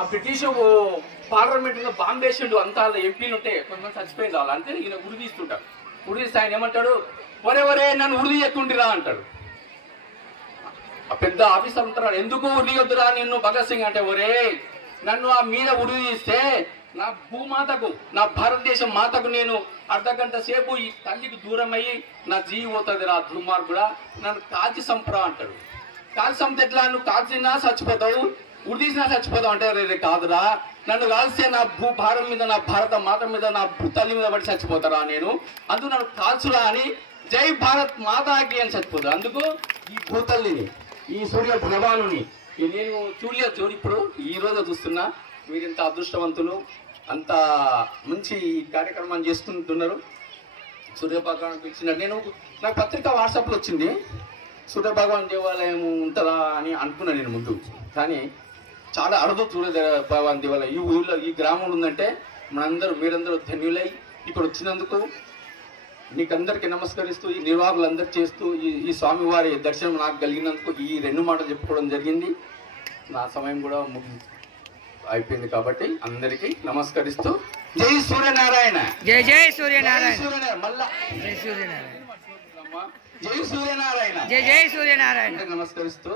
ఆ British parliament లో bomb వేసిండు, అంతా ఎంపీలు ఉంటే కొంతమంది చచ్చిపోయింది వాళ్ళు. అంటే ఈయన ఉరి తీస్తుంటారు. ఉరి తీస్తే ఆయన ఏమంటాడు, ఒరే నన్ను ఉరి ఎత్తుండిరా అంటాడు. ఆ పెద్ద ఆఫీసర్ ఉంటారు, ఎందుకు ఉరి వద్దురా నిన్ను భగత్ సింగ్ అంటే, ఒరే నన్ను ఆ మీద ఉరి తీస్తే నా భూమాతకు, నా భారతదేశం మాతకు నేను అర్ధగంట సేపు ఈ తల్లికి దూరం అయ్యి నా జీవి పోతుంది రా దుర్మార్గుడా, నన్ను కాల్చి సంపరా అంటాడు. కాల్చి సంపతే ఎట్లా, నువ్వు కాల్చినా చచ్చిపోతావు, ఉరి తీసినా చచ్చిపోతావు అంటే, రే కాదురా నన్ను కాల్స్తే నా భారం మీద, నా భారత మాత మీద, నా తల్లి మీద పడి చచ్చిపోతారా నేను, అందుకు నన్ను కాల్చురా అని జై భారత్ మాతాకి అని చచ్చిపోతా. అందుకు ఈ భూతల్లిని, ఈ సూర్య భగవానుని నేను చూడలేదు. ఇప్పుడు ఈ రోజు చూస్తున్నా, మీరు ఇంత అదృష్టవంతులు, అంత మంచి కార్యక్రమాన్ని చేసుకుంటున్నారు. సూర్యభగవాన్ పిలిచిన నేను, నాకు పత్రిక వాట్సాప్లో వచ్చింది, సూర్యభగవాన్ దేవాలయం ఉంటుందా అని అనుకున్నాను నేను ముందు. కానీ చాలా అరుదు సూర్యభగవాన్ దేవాలయం ఈ ఊళ్ళో, ఈ గ్రామంలో ఉందంటే మనందరూ, మీరందరూ ధన్యులై ఇక్కడ వచ్చినందుకు నీకందరికీ నమస్కరిస్తూ, ఈ నిర్వాహకులందరూ చేస్తూ, ఈ స్వామివారి దర్శనం నాకు కలిగినందుకు ఈ 2 మాటలు చెప్పుకోవడం జరిగింది. నా సమయం కూడా అయిపోయింది కాబట్టి అందరికీ నమస్కరిస్తూ జై సూర్యనారాయణ, జై జై సూర్యనారాయణ, మళ్ళా జై సూర్యనారాయణ, జై సూర్యనారాయణ, జై జై సూర్యనారాయణ నమస్కరిస్తూ